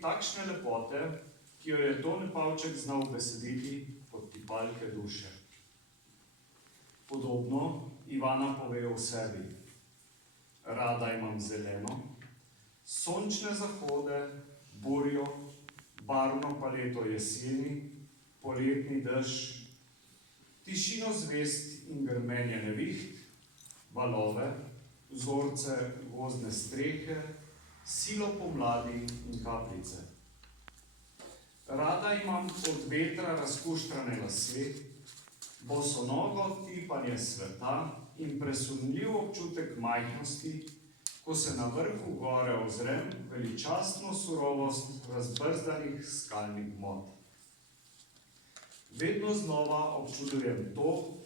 takšne lepote, ki jo je Tone Pavček znal besediti kot tipalke duše. Podobno Ivana pove o sebi. Rada imam zeleno, sončne zahode, burjo, barvno paleto jeseni, poletni dež, tišino zvezd in grmenje neviht, valove, vzorce gozdne strehe, silo pomladi in kapljice. Rada imam od vetra razkuštrane lase, bosonogo tipanje sveta in presunljiv občutek majhnosti, ko se na vrhu gore ozrem veličastno surovost razbrzdanih skalnih gmot. Vedno znova občudujem to,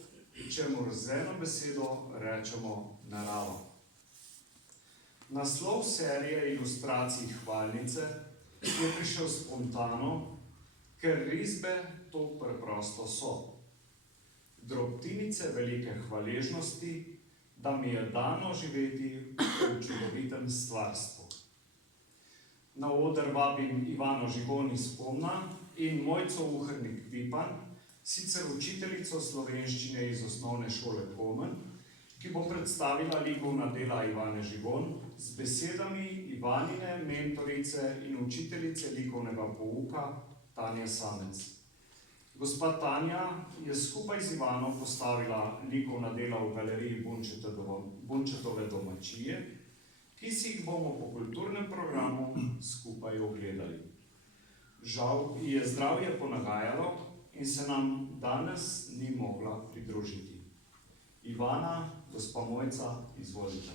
čemur z eno besedo rečemo narava. Naslov serije ilustracij Hvalnice je prišel spontano, ker risbe to preprosto so. Drobtinice velike hvaležnosti, da mi je dano živeti v čudovitem stvarstvu. Na oder vabim Ivano Žigon iz Komna in Mojco Uhrnik-Pipan, sicer učiteljico slovenščine iz osnovne šole Komen, ki bo predstavila likovna dela Ivane Žigon z besedami Ivanine mentorice in učiteljice likovnega pouka Tanje Samec. Gospa Tanja je skupaj z Ivano postavila likovna dela v galeriji Bunčetove domačije, ki si jih bomo po kulturnem programu skupaj ogledali. Žal ji je zdravje ponagajalo in se nam danes ni mogla pridružiti. Ivana, gospa Mojca, izvolite.